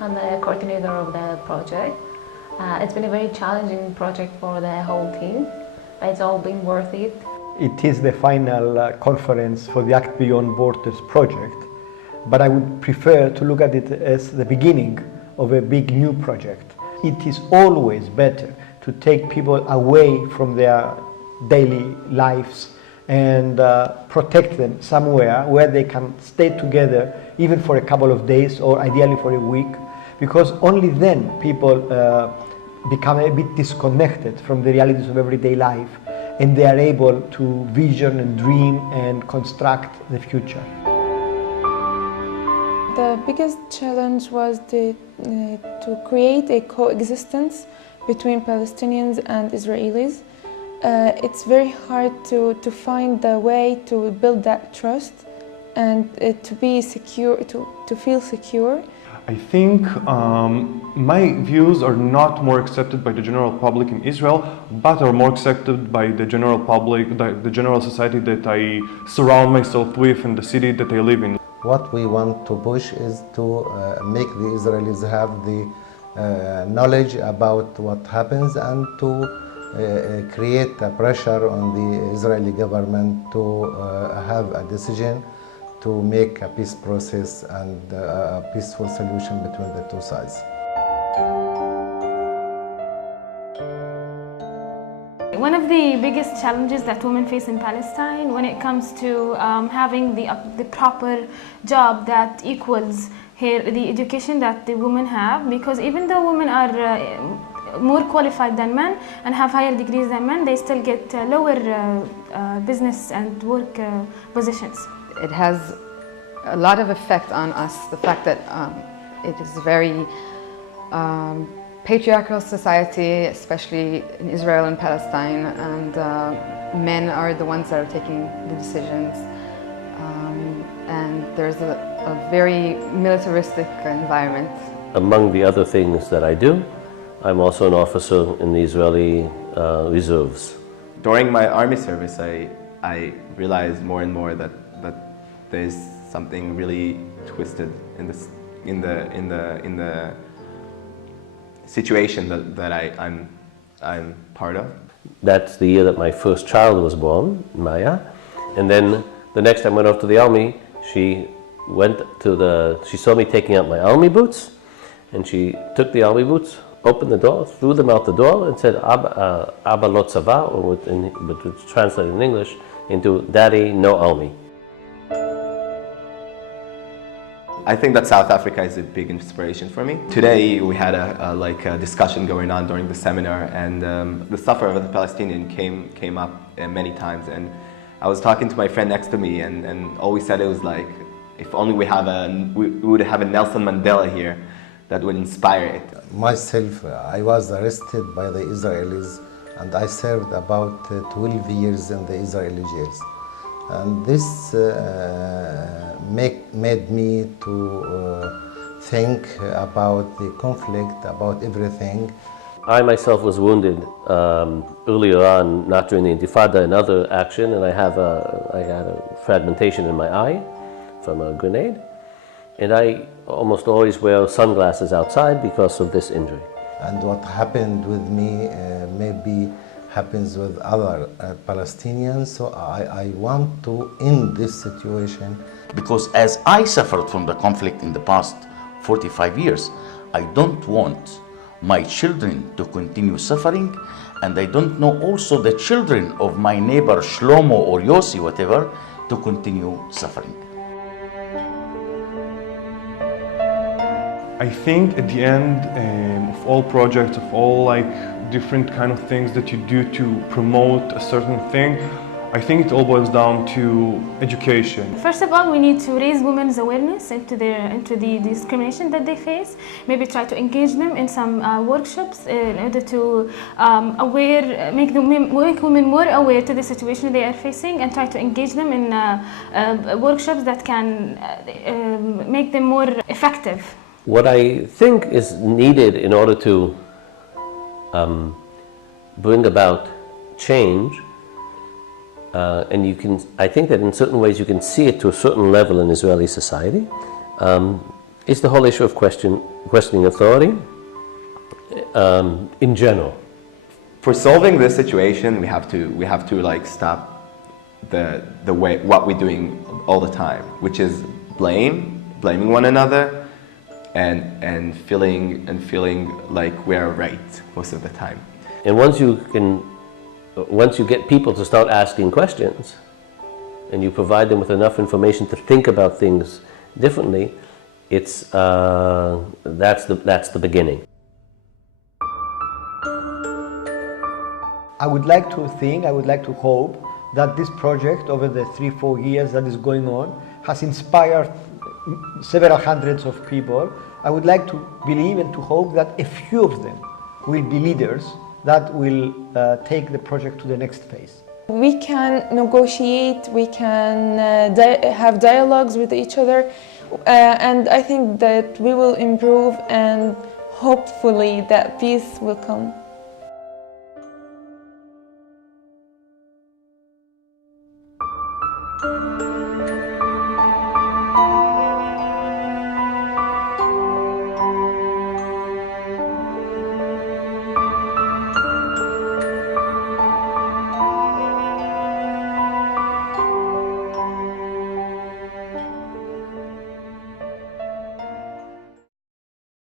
I'm the coordinator of the project. It's been a very challenging project for the whole team, but it's all been worth it. It is the final conference for the Act Beyond Borders project, but I would prefer to look at it as the beginning of a big new project. It is always better to take people away from their daily lives and protect them somewhere where they can stay together even for a couple of days or ideally for a week, because only then people become a bit disconnected from the realities of everyday life and they are able to vision and dream and construct the future. The biggest challenge was to create a coexistence between Palestinians and Israelis. It's very hard to find the way to build that trust and to be secure, to feel secure. I think my views are not more accepted by the general public in Israel, but are more accepted by the general public, the general society that I surround myself with and the city that I live in. What we want to push is to make the Israelis have the knowledge about what happens and to create a pressure on the Israeli government to have a decision to make a peace process and a peaceful solution between the two sides. One of the biggest challenges that women face in Palestine when it comes to having the proper job that equals the education that the women have, because even though women are more qualified than men and have higher degrees than men, they still get lower business and work positions. It has a lot of effect on us, the fact that it is a very patriarchal society, especially in Israel and Palestine, and men are the ones that are taking the decisions. And there's a very militaristic environment. Among the other things that I do, I'm also an officer in the Israeli reserves. During my army service, I realized more and more that there's something really twisted in the situation that I'm part of. That's the year that my first child was born, Maya, and then the next time I went off to the army, she saw me taking out my army boots, and she took the army boots, opened the door, threw them out the door, and said, Abba lo tzava, but it's translated in English into Daddy, no army. I think that South Africa is a big inspiration for me. Today we had a discussion going on during the seminar, and the suffer of the Palestinian came up many times, and I was talking to my friend next to me, and all we said it was like, if only we would have a Nelson Mandela here that would inspire it. Myself, I was arrested by the Israelis, and I served about 12 years in the Israeli jails. And this made me to think about the conflict, about everything. I myself was wounded earlier on, not during the Intifada, another action, and I had a fragmentation in my eye from a grenade. And I almost always wear sunglasses outside because of this injury. And what happened with me maybe happens with other Palestinians, so I want to end this situation. Because as I suffered from the conflict in the past 45 years, I don't want my children to continue suffering, and I don't know also the children of my neighbor Shlomo or Yossi, whatever, to continue suffering. I think at the end of all projects, of all different kind of things that you do to promote a certain thing, I think it all boils down to education. First of all, we need to raise women's awareness into the discrimination that they face. Maybe try to engage them in some workshops in order to make women more aware to the situation they are facing, and try to engage them in workshops that can make them more effective. What I think is needed in order to bring about change, and I think that in certain ways you can see it to a certain level in Israeli society, It's the whole issue of questioning authority in general. For solving this situation, we have to like stop the way what we're doing all the time, which is blaming one another, and feeling like we're right most of the time. And once you get people to start asking questions, and you provide them with enough information to think about things differently, that's the beginning. I would like to hope that this project over the 3-4 years that is going on has inspired several hundreds of people. I would like to believe and to hope that a few of them will be leaders that will take the project to the next phase. We can negotiate, we can have dialogues with each other, and I think that we will improve, and hopefully that peace will come.